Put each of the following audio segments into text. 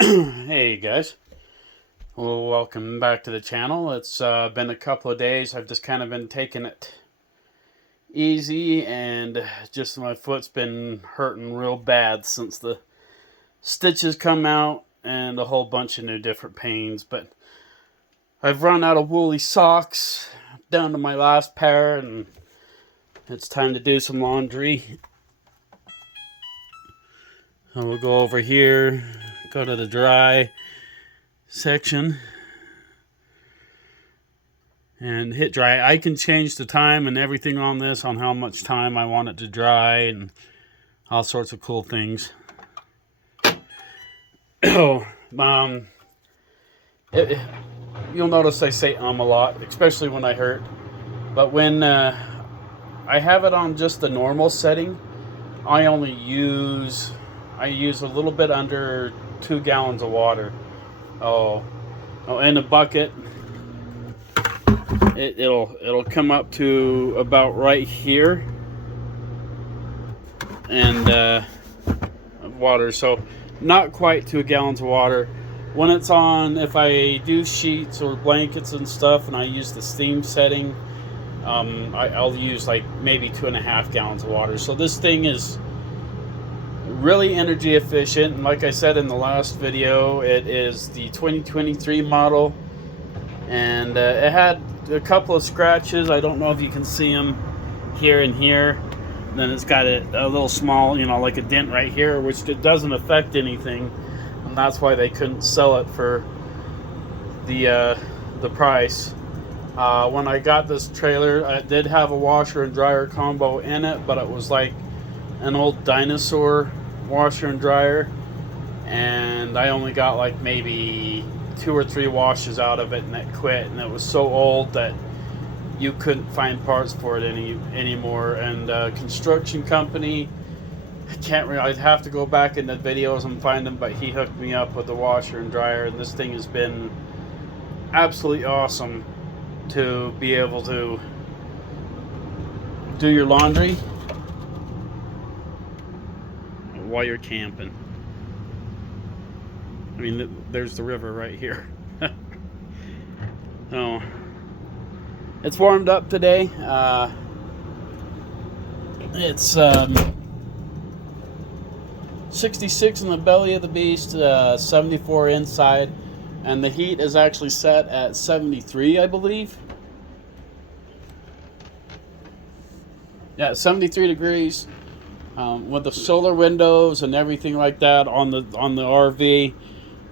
Hey guys, well, welcome back to the channel. It's been a couple of days. I've just kind of been taking it easy, and just my foot's been hurting real bad since the stitches come out and a whole bunch of new different pains. But I've run out of woolly socks, down to my last pair, and it's time to do some laundry. So we'll go over here, go to the dry section and hit dry. I can change the time and everything on this, on how much time I want it to dry and all sorts of cool things. Oh, you'll notice I say a lot, especially when I hurt. But when I have it on just the normal setting, I use a little bit under 2 gallons of water. Oh, in a bucket, it'll come up to about right here, and water. So not quite 2 gallons of water. When it's on, if I do sheets or blankets and stuff, and I use the steam setting, I'll use like maybe 2.5 gallons of water. So this thing is really energy efficient, and like I said in the last video, it is the 2023 model, and it had a couple of scratches. I don't know if you can see them here and here. And then it's got a little small, like a dent right here, which it doesn't affect anything, and that's why they couldn't sell it for the price. When I got this trailer, I did have a washer and dryer combo in it, but it was like an old dinosaur washer and dryer, and I only got like maybe 2 or 3 washes out of it, and it quit. And it was so old that you couldn't find parts for it anymore. And construction company, I'd have to go back in the videos and find them, but he hooked me up with the washer and dryer, and this thing has been absolutely awesome to be able to do your laundry while you're camping. I mean, there's the river right here. So it's warmed up today. It's 66 in the belly of the beast, 74 inside, and the heat is actually set at 73, I believe. Yeah, 73 degrees. With the solar windows and everything like that on the RV,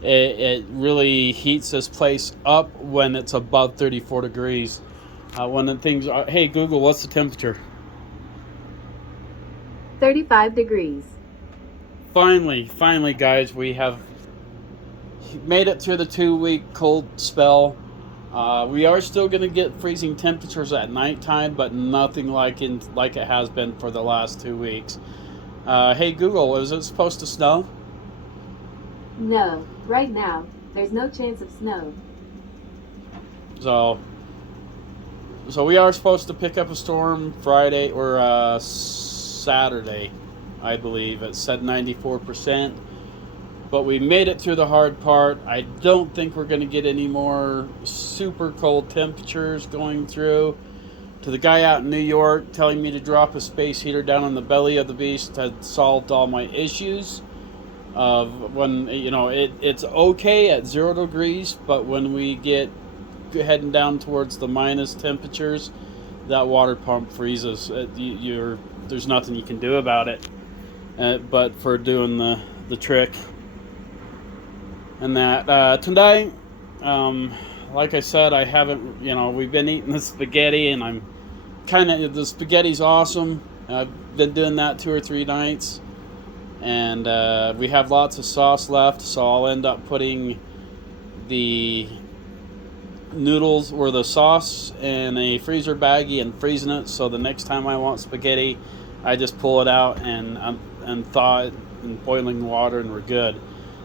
it really heats this place up when it's above 34 degrees. When the things are, hey Google, what's the temperature? 35 degrees. Finally, guys, we have made it through the 2-week cold spell. We are still going to get freezing temperatures at nighttime, but nothing like it has been for the last 2 weeks. Hey Google, is it supposed to snow? No, right now, there's no chance of snow. So we are supposed to pick up a storm Friday or Saturday, I believe. It said 94%. But we made it through the hard part. I don't think we're going to get any more super cold temperatures going through. To the guy out in New York telling me to drop a space heater down in the belly of the beast had solved all my issues. When, it's okay at 0 degrees, but when we get heading down towards the minus temperatures, that water pump freezes. There's nothing you can do about it, but for doing the trick. And that today, like I said, I haven't, we've been eating the spaghetti, and I'm the spaghetti's awesome. I've been doing that 2 or 3 nights, and we have lots of sauce left, so I'll end up putting the noodles or the sauce in a freezer baggie and freezing it, so the next time I want spaghetti, I just pull it out and thaw it in boiling water, and we're good.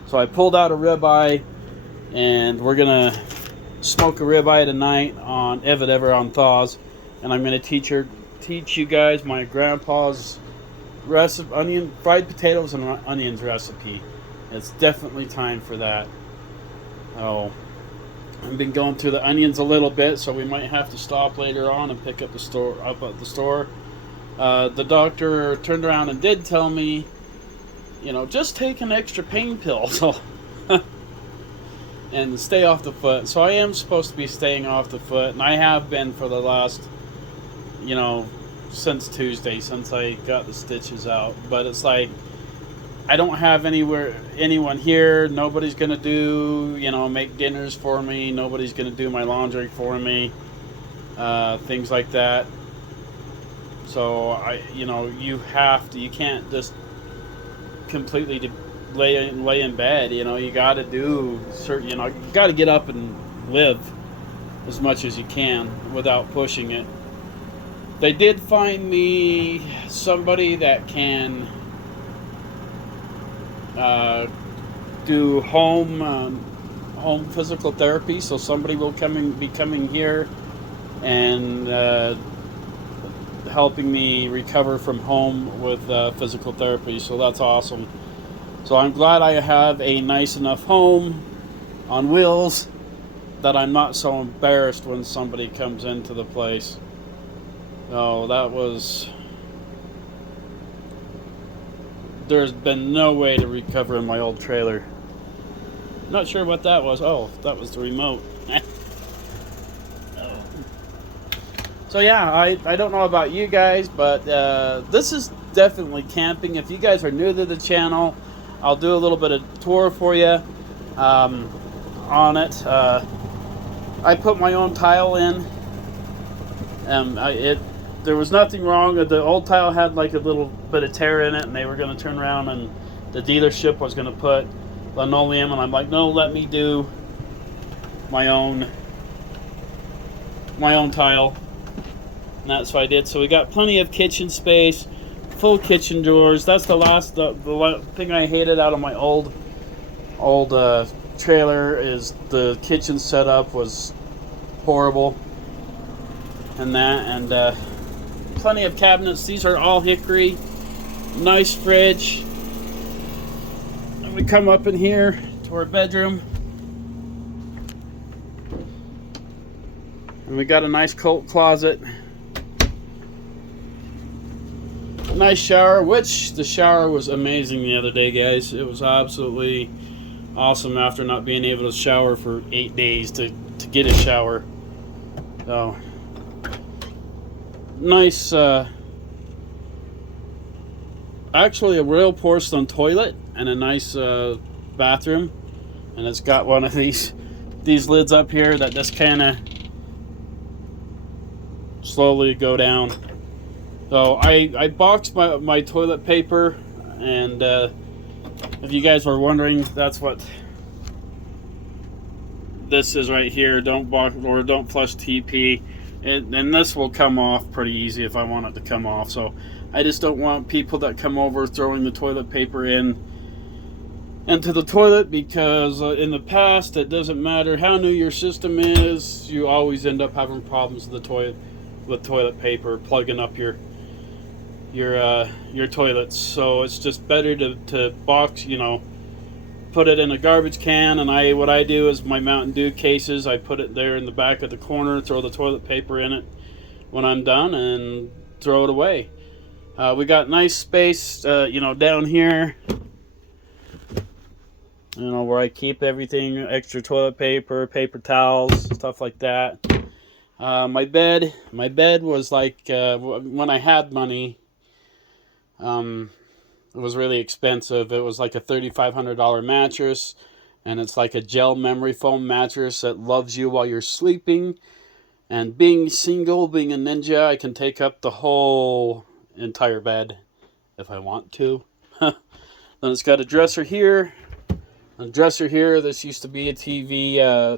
So I pulled out a ribeye, and we're gonna smoke a ribeye tonight on, if it ever on thaws, and I'm gonna teach you guys my grandpa's recipe, fried potatoes and onions recipe. It's definitely time for that. Oh, I've been going through the onions a little bit, so we might have to stop later on and pick up at the store. The doctor turned around and did tell me, just take an extra pain pill, so and stay off the foot. So I am supposed to be staying off the foot, and I have been for the last, since Tuesday, since I got the stitches out. But it's like, I don't have anyone here. Nobody's gonna do, make dinners for me. Nobody's gonna do my laundry for me. Things like that. So you can't just completely lay in bed. You got to do certain. You got to get up and live as much as you can without pushing it. They did find me somebody that can do home physical therapy. So somebody will be coming here and helping me recover from home with physical therapy. So that's awesome. So I'm glad I have a nice enough home on wheels that I'm not so embarrassed when somebody comes into the place. No, there's been no way to recover in my old trailer. Not sure what that was. Oh, that was the remote. So yeah, I don't know about you guys, but this is definitely camping. If you guys are new to the channel, I'll do a little bit of tour for you on it. I put my own tile in. There was nothing wrong. The old tile had like a little bit of tear in it, and they were going to turn around and the dealership was going to put linoleum, and I'm like, no, let me do my own tile. And that's what I did. So we got plenty of kitchen space, full kitchen drawers. That's the thing I hated out of my old trailer is the kitchen setup was horrible. And plenty of cabinets. These are all hickory. Nice fridge. And we come up in here to our bedroom. And we got a nice coat closet. Nice shower, which the shower was amazing the other day, guys. It was absolutely awesome after not being able to shower for 8 days to get a shower. So nice, actually a real porcelain toilet and a nice bathroom, and it's got one of these lids up here that just kind of slowly go down. So I boxed my toilet paper, and if you guys were wondering, that's what this is right here. Don't box or don't flush TP. And this will come off pretty easy if I want it to come off. So I just don't want people that come over throwing the toilet paper into the toilet, because in the past, it doesn't matter how new your system is, you always end up having problems with toilet paper plugging up your toilets. So it's just better to box, put it in a garbage can. And what I do is my Mountain Dew cases, I put it there in the back of the corner, throw the toilet paper in it when I'm done, and throw it away. We got nice space, down here, where I keep everything, extra toilet paper, paper towels, stuff like that. My bed was like, when I had money, it was really expensive. It was like a $3,500 mattress, and it's like a gel memory foam mattress that loves you while you're sleeping. And being single, being a ninja, I can take up the whole entire bed if I want to. Then it's got a dresser here. A dresser here. This used to be a TV,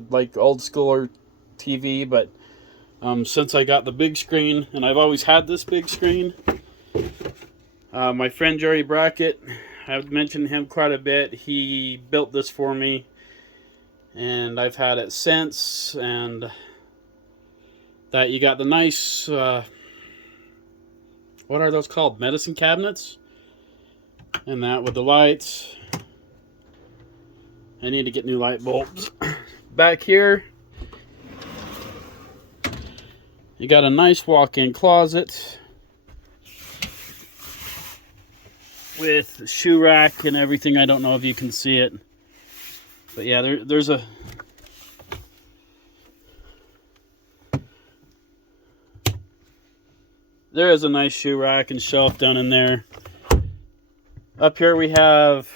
like old schooler TV, but since I got the big screen, and I've always had this big screen. My friend Jerry Brackett, I've mentioned him quite a bit. He built this for me, and I've had it since. And that you got the nice, what are those called? Medicine cabinets, and that with the lights. I need to get new light bulbs. Back here, you got a nice walk-in closet with shoe rack and everything. I don't know if you can see it, but yeah, there's a nice shoe rack and shelf down in there. Up here we have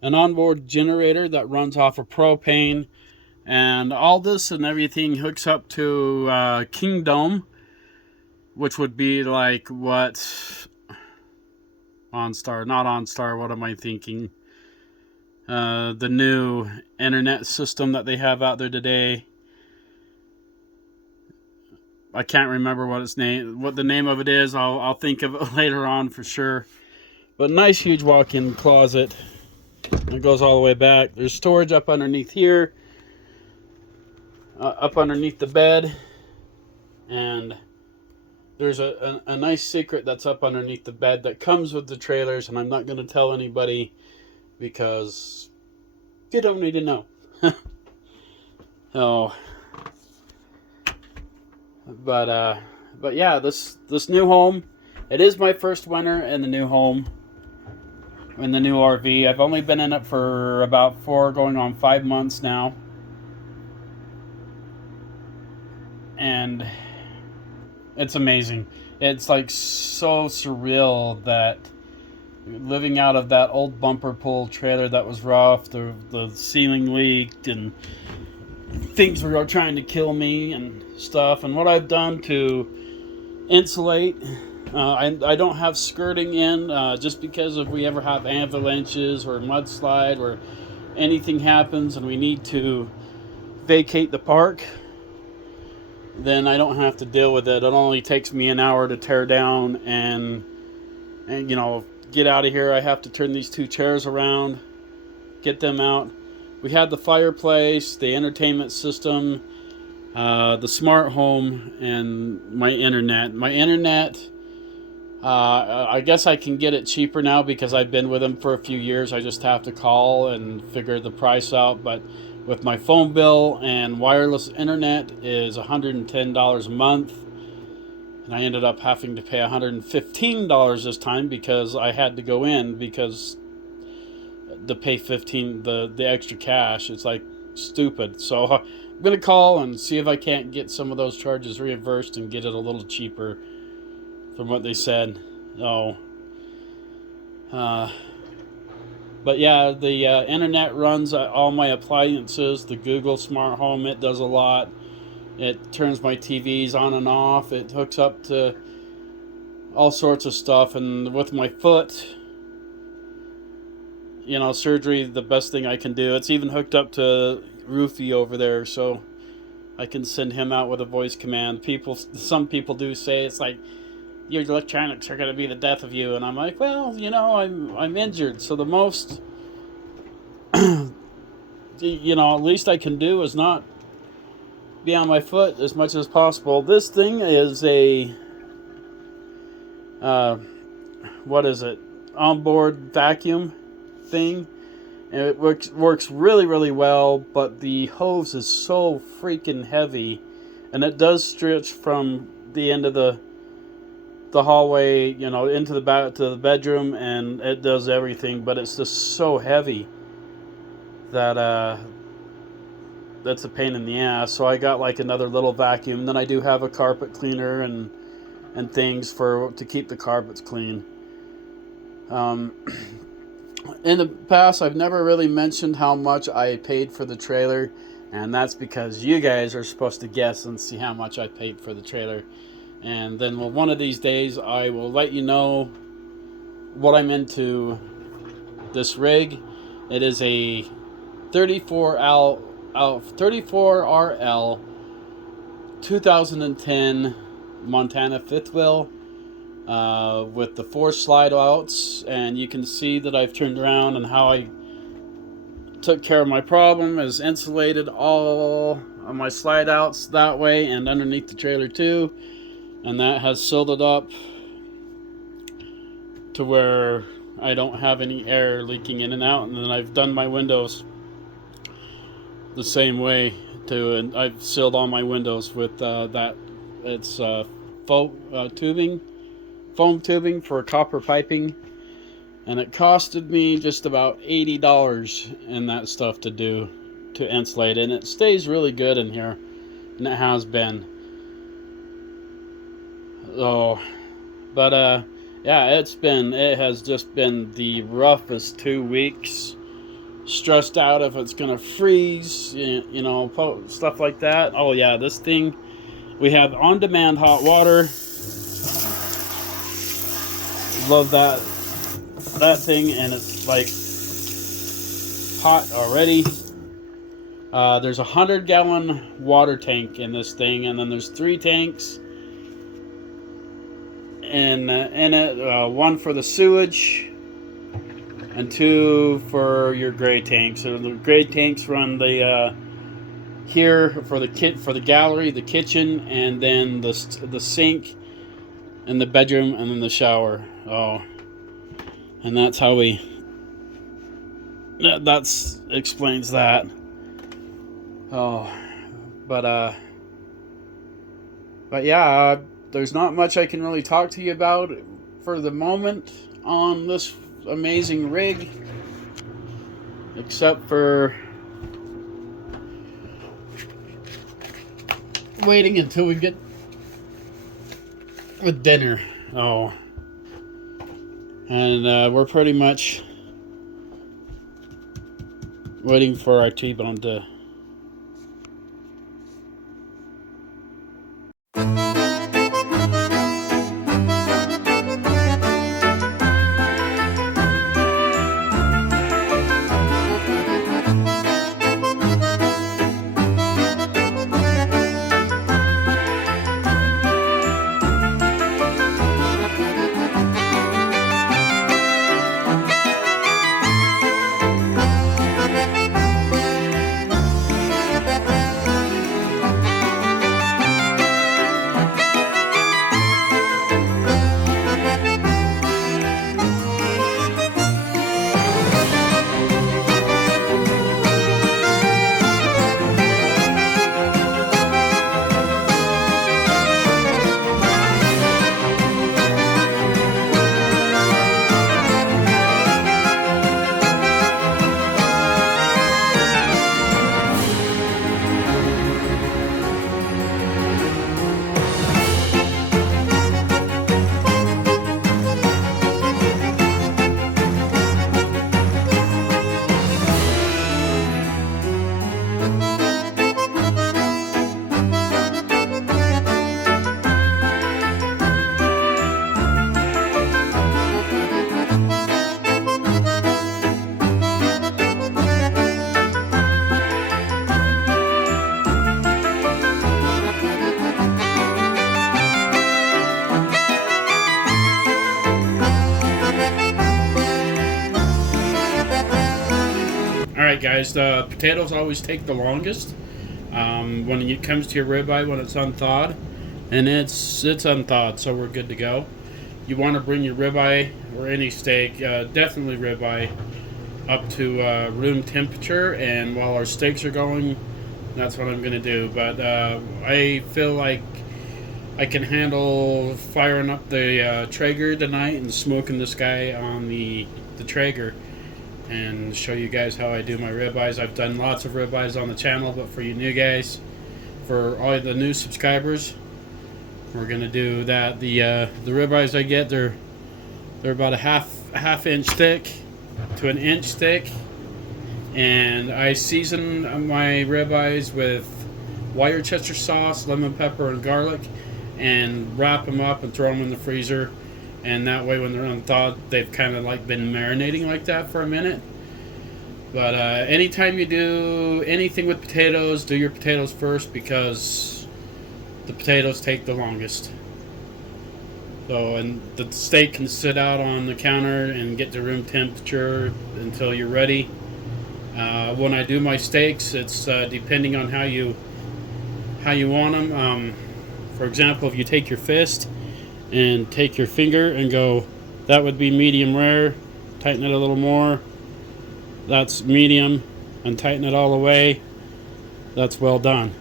an onboard generator that runs off of propane, and all this and everything hooks up to Kingdom, which would be like what OnStar, not OnStar, what am I thinking? The new internet system that they have out there today. I can't remember what the name of it is. I'll think of it later on for sure. But nice huge walk-in closet. It goes all the way back. There's storage up underneath here, up underneath the bed, and there's a nice secret that's up underneath the bed that comes with the trailers, and I'm not going to tell anybody because you don't need to know. Oh, but yeah, this new home, it is my first winter in the new home, in the new RV. I've only been in it for about 4 going on 5 months now, and it's amazing. It's like so surreal that living out of that old bumper pull trailer that was rough, the ceiling leaked and things were trying to kill me and stuff, and what I've done to insulate, I don't have skirting in, just because if we ever have avalanches or mudslide or anything happens and we need to vacate the park, then I don't have to deal with it. It only takes me an hour to tear down and get out of here. I have to turn these 2 chairs around, get them out. We had the fireplace, the entertainment system, the smart home, and my internet. My internet, I guess I can get it cheaper now because I've been with them for a few years. I just have to call and figure the price out. But with my phone bill and wireless internet is $110 a month. And I ended up having to pay $115 this time because I had to go in because to pay the extra cash. It's like stupid. So I'm going to call and see if I can't get some of those charges reimbursed and get it a little cheaper from what they said. But yeah, the internet runs all my appliances. The Google Smart Home, it does a lot. It turns my TVs on and off. It hooks up to all sorts of stuff. And with my foot, surgery, the best thing I can do. It's even hooked up to Roofy over there, so I can send him out with a voice command. Some people do say it's like, your electronics are going to be the death of you. And I'm like, well, I'm injured. So the most, at least I can do is not be on my foot as much as possible. This thing is a, what is it? Onboard vacuum thing. And it works really, really well, but the hose is so freaking heavy. And it does stretch from the end of the hallway, into the back to the bedroom, and it does everything, but it's just so heavy that that's a pain in the ass. So I got like another little vacuum. Then I do have a carpet cleaner and things to keep the carpets clean. In the past, I've never really mentioned how much I paid for the trailer, and that's because you guys are supposed to guess and see how much I paid for the trailer. And then one of these days, I will let you know what I'm into this rig. It is a 34RL 2010 Montana fifth wheel with the 4 slide outs, and you can see that I've turned around and how I took care of my problem is insulated all of my slide outs that way and underneath the trailer too. And that has sealed it up to where I don't have any air leaking in and out. And then I've done my windows the same way too, and I've sealed all my windows with that. It's foam tubing for copper piping, and it costed me just about $80 in that stuff to insulate, and it stays really good in here, and it has been. Oh, but yeah, it has just been the roughest 2 weeks. Stressed out if it's gonna freeze, stuff like that. Oh yeah, this thing, we have on-demand hot water. Love that thing, and it's like hot already. There's a 100-gallon water tank in this thing, and then there's 3 tanks in it. One for the sewage and 2 for your gray tanks. So the gray tanks run the here for the gallery, the kitchen, and then the sink and the bedroom, and then the shower. Oh, and that's how that explains that. Oh, but yeah, there's not much I can really talk to you about for the moment on this amazing rig, except for waiting until we get with dinner. Oh, and we're pretty much waiting for our T-bone to Alright guys, the potatoes always take the longest when it comes to your ribeye when it's unthawed, and it's unthawed, so we're good to go. You want to bring your ribeye or any steak, definitely ribeye, up to room temperature, and while our steaks are going, that's what I'm going to do. But I feel like I can handle firing up the Traeger tonight and smoking this guy on the Traeger, and show you guys how I do my ribeyes. I've done lots of ribeyes on the channel, but for you new guys, for all the new subscribers, we're gonna do that. The ribeyes I get, they're about a half inch thick to an inch thick, and I season my ribeyes with Worcestershire sauce, lemon pepper, and garlic, and wrap them up and throw them in the freezer. And that way when they're unthawed, they've kind of like been marinating like that for a minute. But anytime you do anything with potatoes, do your potatoes first, because the potatoes take the longest. So, and the steak can sit out on the counter and get to room temperature until you're ready. When I do my steaks, it's depending on how you want them. For example, if you take your fist and take your finger and go, that would be medium rare. tighten it a little more. That's medium, and tighten it all the way. That's well done.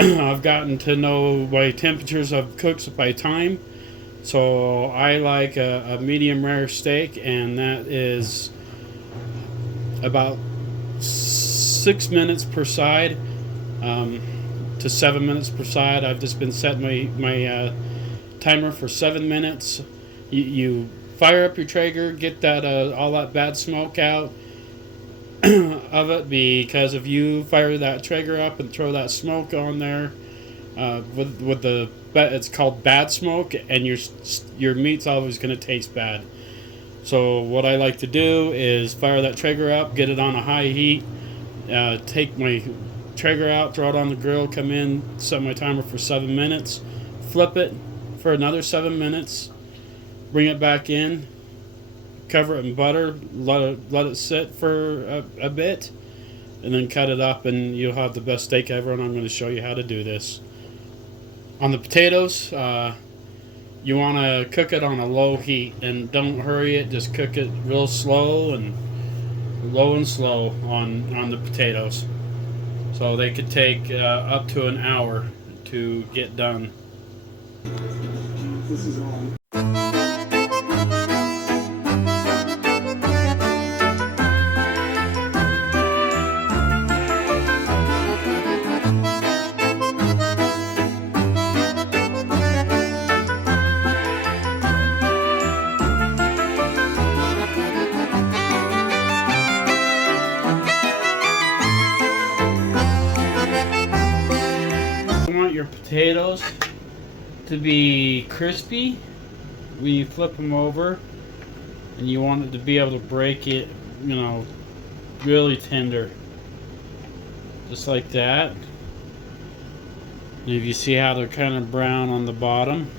I've gotten to know my temperatures of cooks by time. So I like a medium rare steak, and that is about 6 minutes per side, to 7 minutes per side. I've just been setting my timer for 7 minutes. You fire up your Traeger, get that all that bad smoke out of it, because if you fire that Traeger up and throw that smoke on there, with the, it's called bad smoke, and your meat's always going to taste bad. So what I like to do is fire that Traeger up, get it on a high heat, take my Traeger out, throw it on the grill, come in, set my timer for 7 minutes, flip it for another 7 minutes, bring it back in, cover it in butter, let it sit for a bit, and then cut it up, and you'll have the best steak ever. And I'm going to show you how to do this. On the potatoes, you want to cook it on a low heat, and don't hurry it. Just cook it real slow and low and slow on the potatoes. So they could take up to an hour to get done. This is on. You want your potatoes to be crispy when you flip them over, and you want it to be able to break it, really tender, just like that. And if you see how they're kind of brown on the bottom,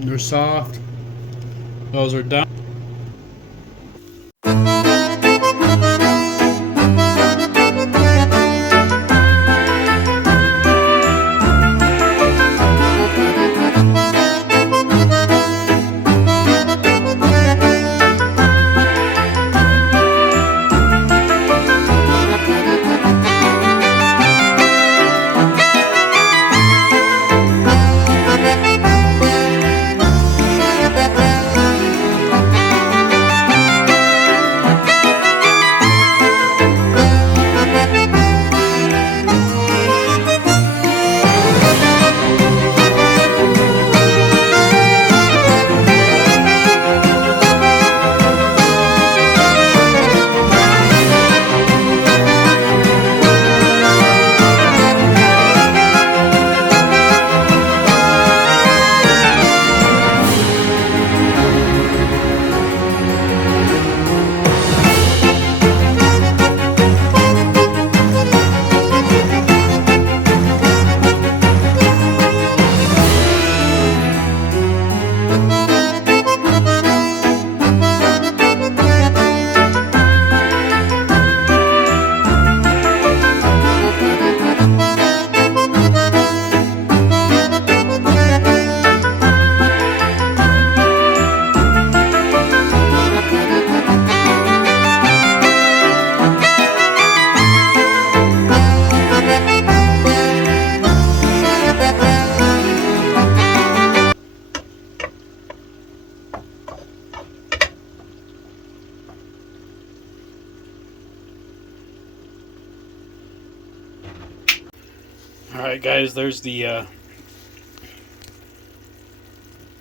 they're soft. Those are done. Alright guys, there's the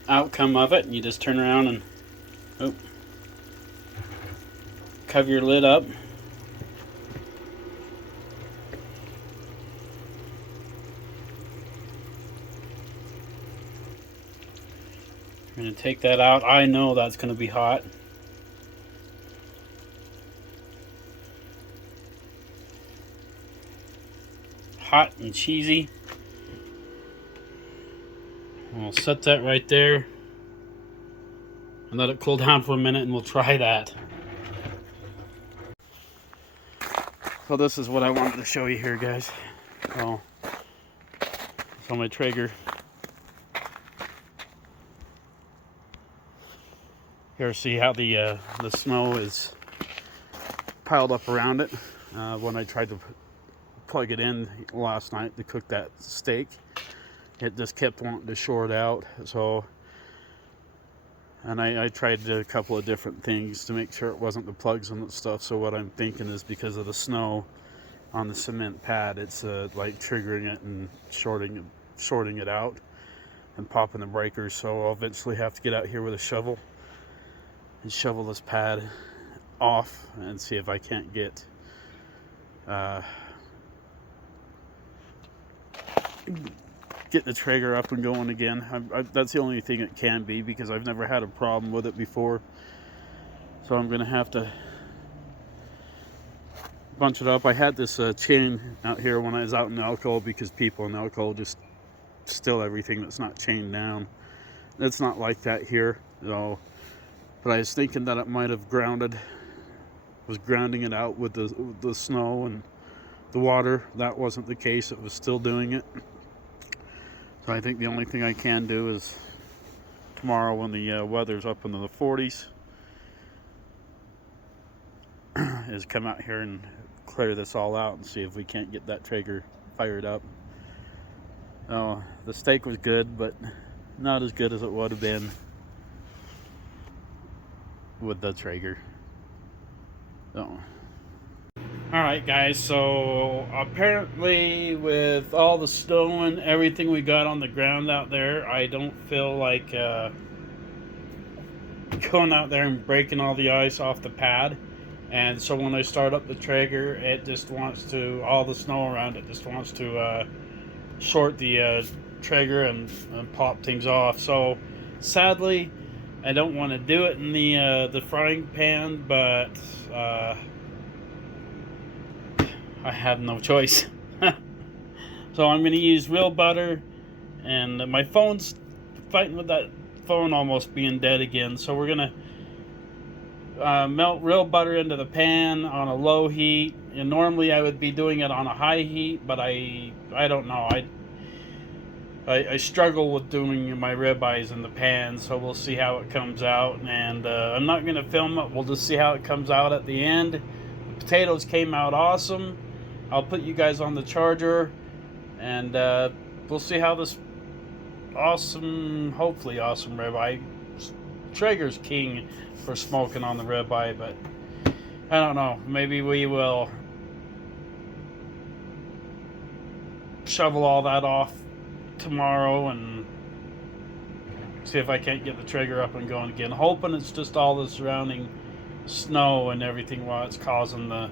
outcome of it. You just turn around and cover your lid up. I'm going to take that out. I know that's going to be hot. Hot and cheesy. We'll set that right there and let it cool down for a minute, and we'll try that. So this is what I wanted to show you here, guys. So my Traeger Here, see how the snow is piled up around it. When I tried to plug it in last night to cook that steak, it just kept wanting to short out. So, and I tried a couple of different things to make sure it wasn't the plugs and stuff. So what I'm thinking is because of the snow on the cement pad, it's like triggering it and shorting it out and popping the breakers. So I'll eventually have to get out here with a shovel and shovel this pad off and see if I can't get get the Traeger up and going again. That's the only thing it can be, because I've never had a problem with it before. So I'm gonna have to bunch it up. I had this chain out here when I was out in Elko, because people in Elko just steal everything that's not chained down. It's not like that here, though. But I was thinking that it might have was grounding it out with the snow and the water. That wasn't the case. It was still doing it. So I think the only thing I can do is tomorrow, when the weather's up into the 40s, is come out here and clear this all out and see if we can't get that Traeger fired up. Oh, the steak was good, but not as good as it would have been with the Traeger. So. Alright guys, so apparently with all the snow and everything we got on the ground out there, I don't feel like going out there and breaking all the ice off the pad. And so when I start up the Traeger, it just wants to, all the snow around it just wants to short the Traeger and pop things off. So sadly, I don't want to do it in the frying pan, but I have no choice. So I'm going to use real butter, and my phone's fighting with that phone almost being dead again. So we're going to melt real butter into the pan on a low heat. And normally I would be doing it on a high heat, but I don't know. I struggle with doing my ribeyes in the pan, so we'll see how it comes out. And I'm not going to film it. We'll just see how it comes out at the end. The potatoes came out awesome. I'll put you guys on the charger, and we'll see how this awesome, hopefully awesome ribeye. Traeger's king for smoking on the ribeye, but I don't know. Maybe we will shovel all that off tomorrow and see if I can't get the Traeger up and going again. Hoping it's just all the surrounding snow and everything while it's causing the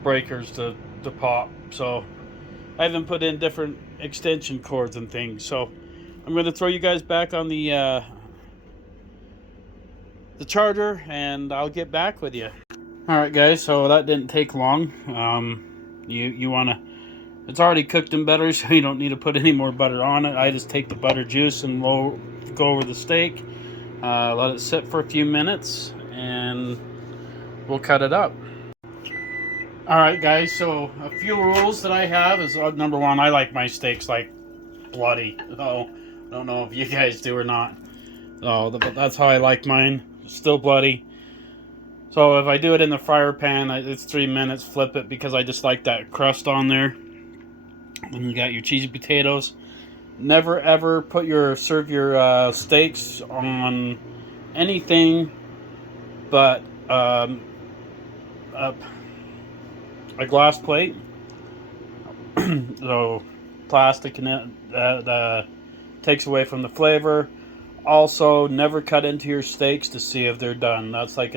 breakers to pop. So I haven't put in different extension cords and things. So I'm going to throw you guys back on the charger, and I'll get back with you. Alright guys, so that didn't take long. You want to, it's already cooked in butter, so you don't need to put any more butter on it. I just take the butter juice and go over the steak, let it sit for a few minutes, and we'll cut it up. Alright guys, so a few rules that I have is, number one, I like my steaks like bloody. Oh, I don't know if you guys do or not. Oh, but that's how I like mine, still bloody. So if I do it in the fryer pan, it's 3 minutes, flip it, because I just like that crust on there. And you got your cheesy potatoes. Never ever serve your steaks on anything but a glass plate. So plastic, and that takes away from the flavor. Also, never cut into your steaks to see if they're done. That's like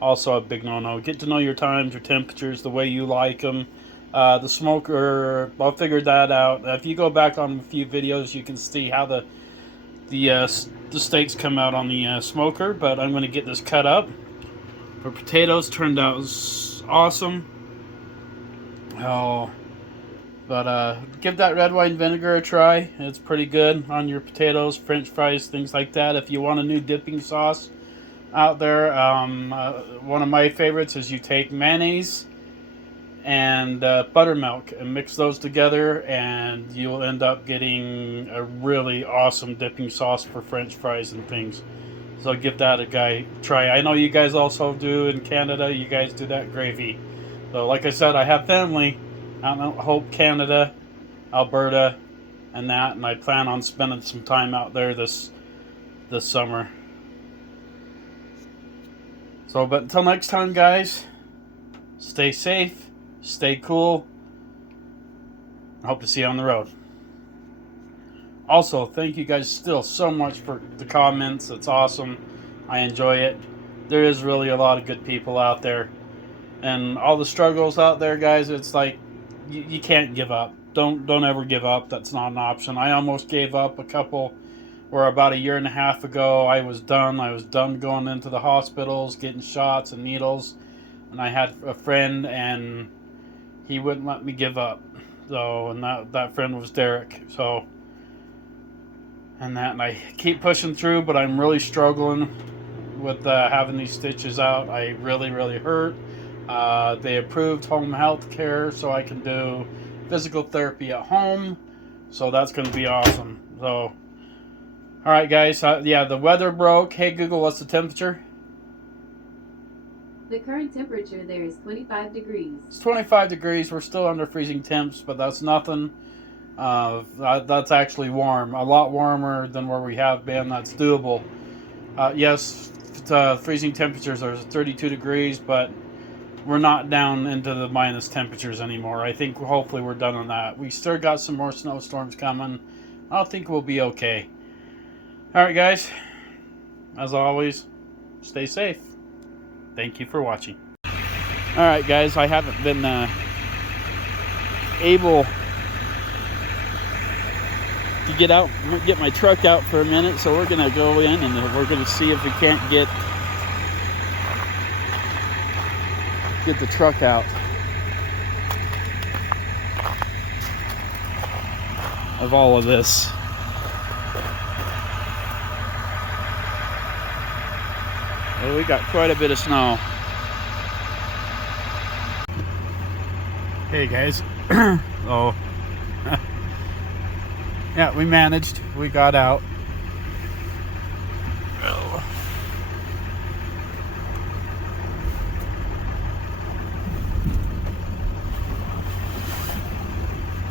also a big no-no. Get to know your times, your temperatures, the way you like them. The smoker, I figured that out. If you go back on a few videos, you can see how the steaks come out on the smoker. But I'm going to get this cut up. Our potatoes turned out awesome. Oh, but give that red wine vinegar a try. It's pretty good on your potatoes, French fries, things like that. If you want a new dipping sauce out there, one of my favorites is you take mayonnaise and buttermilk and mix those together, and you'll end up getting a really awesome dipping sauce for French fries and things. So give that a try. I know you guys also do in Canada. You guys do that gravy. So like I said, I have family out in Hope, Canada, Alberta, and that, and I plan on spending some time out there this summer. So, but until next time, guys, stay safe, stay cool. I hope to see you on the road. Also, thank you guys still so much for the comments. It's awesome. I enjoy it. There is really a lot of good people out there. And all the struggles out there, guys, it's like you can't give up. Don't ever give up. That's not an option. I almost gave up a couple where about a year and a half ago I was done. I was done going into the hospitals, getting shots and needles. And I had a friend and he wouldn't let me give up. So, and that friend was Derek. So, and I keep pushing through, but I'm really struggling with having these stitches out. I really hurt. They approved home health care, so I can do physical therapy at home. So that's going to be awesome. So, all right, guys. Yeah, the weather broke. Hey, Google, what's the temperature? The current temperature there is 25 degrees. It's 25 degrees. We're still under freezing temps, but that's nothing. That's actually warm. A lot warmer than where we have been. That's doable. Yes, freezing temperatures are 32 degrees, but we're not down into the minus temperatures anymore. I think hopefully we're done on that. We still got some more snowstorms coming. I think we'll be okay. Alright, guys. As always, stay safe. Thank you for watching. Alright, guys. I haven't been able to get my truck out for a minute, so we're going to go in and we're going to see if we can't get the truck out of all of this. Well, we got quite a bit of snow. Hey guys. Oh. Yeah, we managed. We got out. Oh.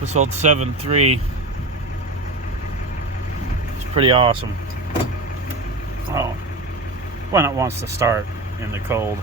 This old 7.3 is pretty awesome. Oh, when it wants to start in the cold.